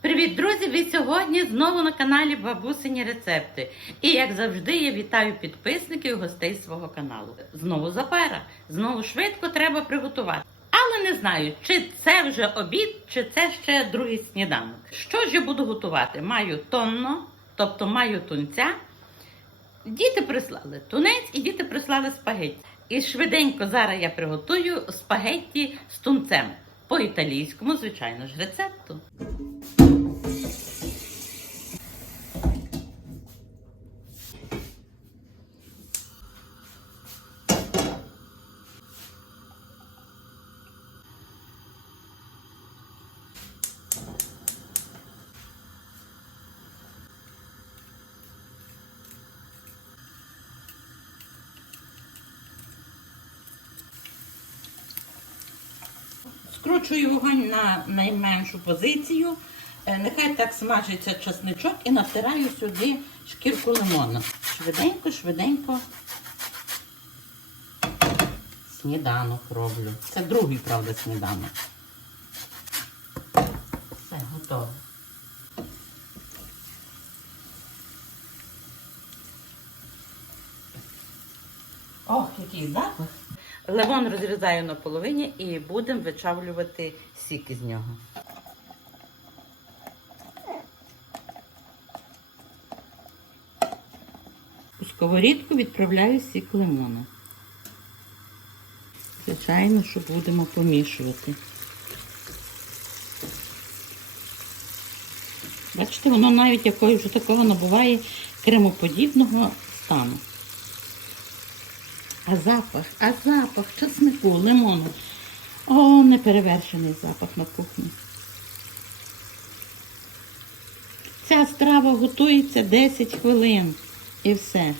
Привіт, друзі! Ви сьогодні знову на каналі Бабусині Рецепти. І як завжди, я вітаю підписників і гостей свого каналу. Знову запера, знову швидко треба приготувати. Але не знаю, чи це вже обід, чи це ще другий сніданок. Що ж я буду готувати? Маю тонно, тобто маю тунця. Діти прислали тунець і діти прислали спагетті. І швиденько зараз я приготую спагетті з тунцем. По італійському, звичайно ж, рецепту. Скручую вогонь на найменшу позицію. Е, Нехай так смажиться часничок і натираю сюди шкірку лимона. Швиденько, швиденько. Сніданок роблю. Це другий, правда, сніданок. Все, готово. Ох, який запах. Лимон розрізаю на половині і будемо вичавлювати сік із нього. У сковорідку відправляю сік лимона. Звичайно, що будемо помішувати. Бачите, воно навіть якої вже такого набуває кремоподібного стану. А запах, а запах чеснику, лимону. О, неперевершений запах на кухні. Ця страва готується 10 хвилин і все.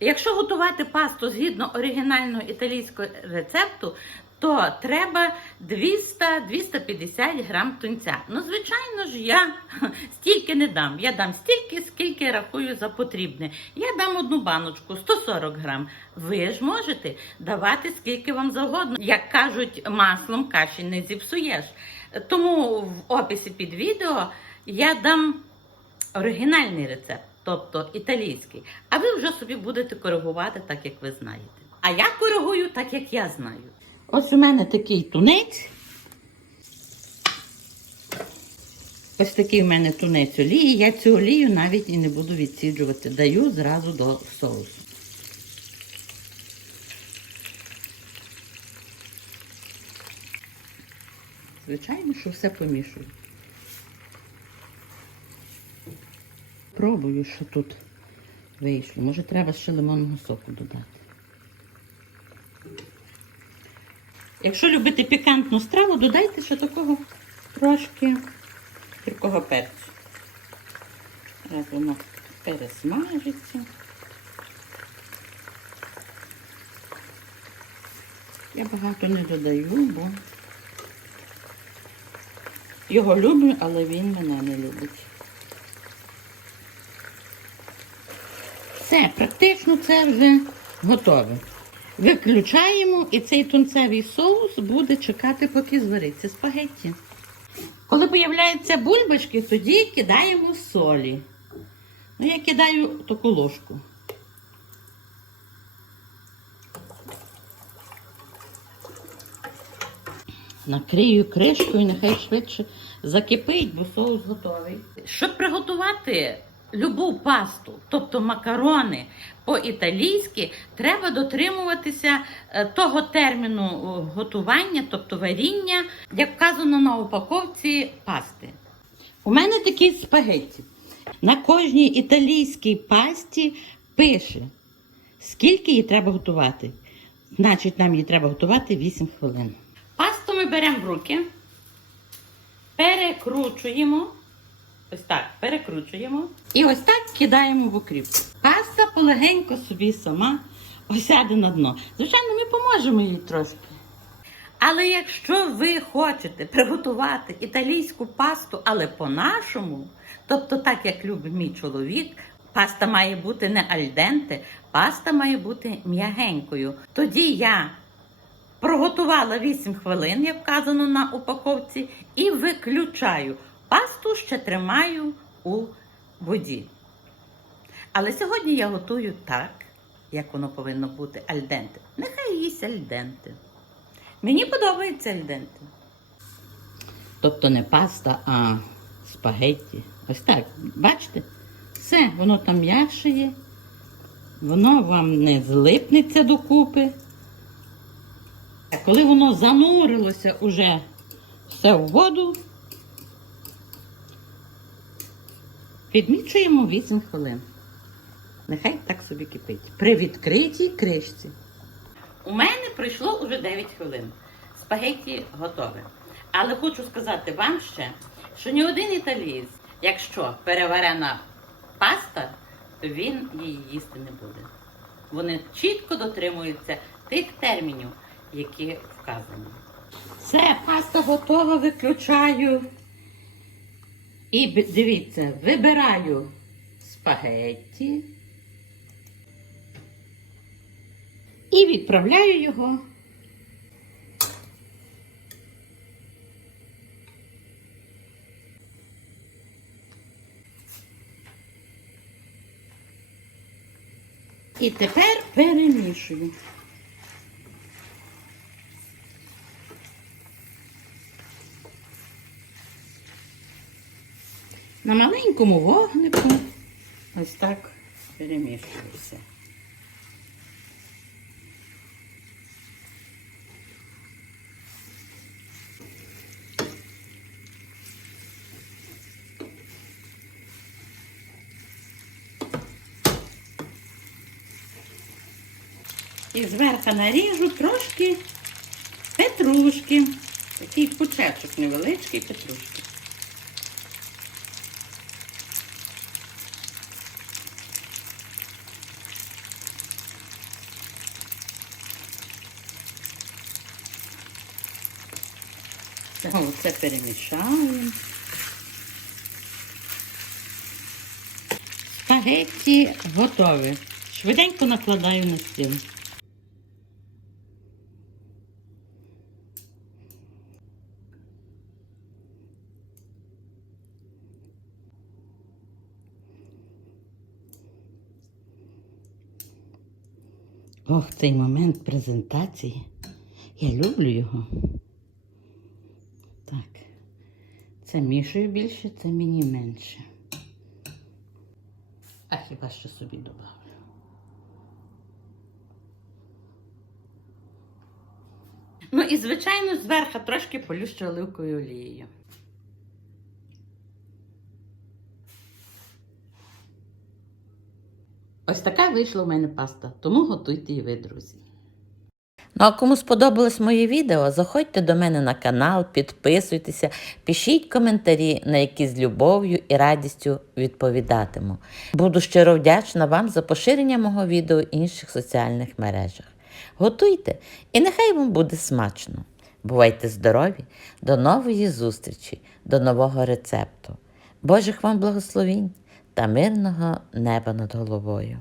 Якщо готувати пасту згідно оригінального італійського рецепту, то треба 200-250 грам тунця. Ну, звичайно ж, я стільки не дам. Я дам стільки, скільки рахую за потрібне. Я дам одну баночку 140 грам. Ви ж можете давати скільки вам завгодно. Як кажуть, маслом каші не зіпсуєш. Тому в описі під відео я дам оригінальний рецепт, тобто італійський. А ви вже собі будете коригувати так, як ви знаєте. А я коригую так, як я знаю. Ось у мене такий тунець. Ось такий у мене тунець олії. Я цю олію навіть і не буду відсіджувати. Даю зразу до соусу. Звичайно, що все помішую. Пробую, що тут вийшло. Може, треба ще лимонного соку додати. Якщо любите пікантну страву, додайте ще такого трошки гіркого перцю. Раз воно пересмажиться. Я багато не додаю, бо його люблю, але він мене не любить. Все, практично це вже готове. Виключаємо і цей тунцевий соус буде чекати, поки звариться спагетті. Коли появляються бульбочки, тоді кидаємо солі. Ну, я кидаю таку ложку. Накрию кришкою, нехай швидше закипить, бо соус готовий. Щоб приготувати любу пасту, тобто макарони по-італійськи, треба дотримуватися е, того терміну е, готування, тобто варіння, як вказано на упаковці пасти. У мене такі спагетті. На кожній італійській пасті пише, скільки її треба готувати. Значить, нам її треба готувати 8 хвилин. Пасту ми беремо в руки, перекручуємо. Ось так, перекручуємо. І ось так кидаємо в окріп. Паста полегенько собі сама осяде на дно. Звичайно, ми поможемо їй трошки. Але якщо ви хочете приготувати італійську пасту, але по-нашому, тобто так, як любить мій чоловік, паста має бути не альденте, паста має бути м'ягенькою. Тоді я приготувала 8 хвилин, як вказано на упаковці, і виключаю. Пасту ще тримаю у воді. Але сьогодні я готую так, як воно повинно бути альденте. Нехай їсть альденте. Мені подобається альденте. Тобто не паста, а спагетті. Ось так. Бачите? Все, воно там м'якшає, воно вам не злипнеться докупи. Коли воно занурилося уже все в воду, підмічуємо 8 хвилин. Нехай так собі кипить. При відкритій кришці. У мене пройшло уже 9 хвилин. Спагетті готове. Але хочу сказати вам ще, що ні один італієць, якщо переварена паста, то він її їсти не буде. Вони чітко дотримуються тих термінів, які вказані. Все, паста готова, виключаю. І дивіться, вибираю спагетті і відправляю його. І тепер перемішую. На маленькому вогнику ось так перемішую все. І зверху наріжу трошки петрушки. Такий кучечок невеличкий петрушки. Знову це перемішаємо. Спагетті готові. Швиденько накладаю на стіл. Ох, цей момент презентації. Я люблю його. Так. Це мішою більше, це мені менше. А хіба що собі добавлю. Ну і, звичайно, зверху трошки полющу оливкою олією. Ось така вийшла в мене паста, тому готуйте і ви, друзі. А кому сподобалось моє відео, заходьте до мене на канал, підписуйтеся, пишіть коментарі, на які з любов'ю і радістю відповідатиму. Буду щиро вдячна вам за поширення мого відео в інших соціальних мережах. Готуйте і нехай вам буде смачно. Бувайте здорові, до нової зустрічі, до нового рецепту. Божих вам благословінь та мирного неба над головою.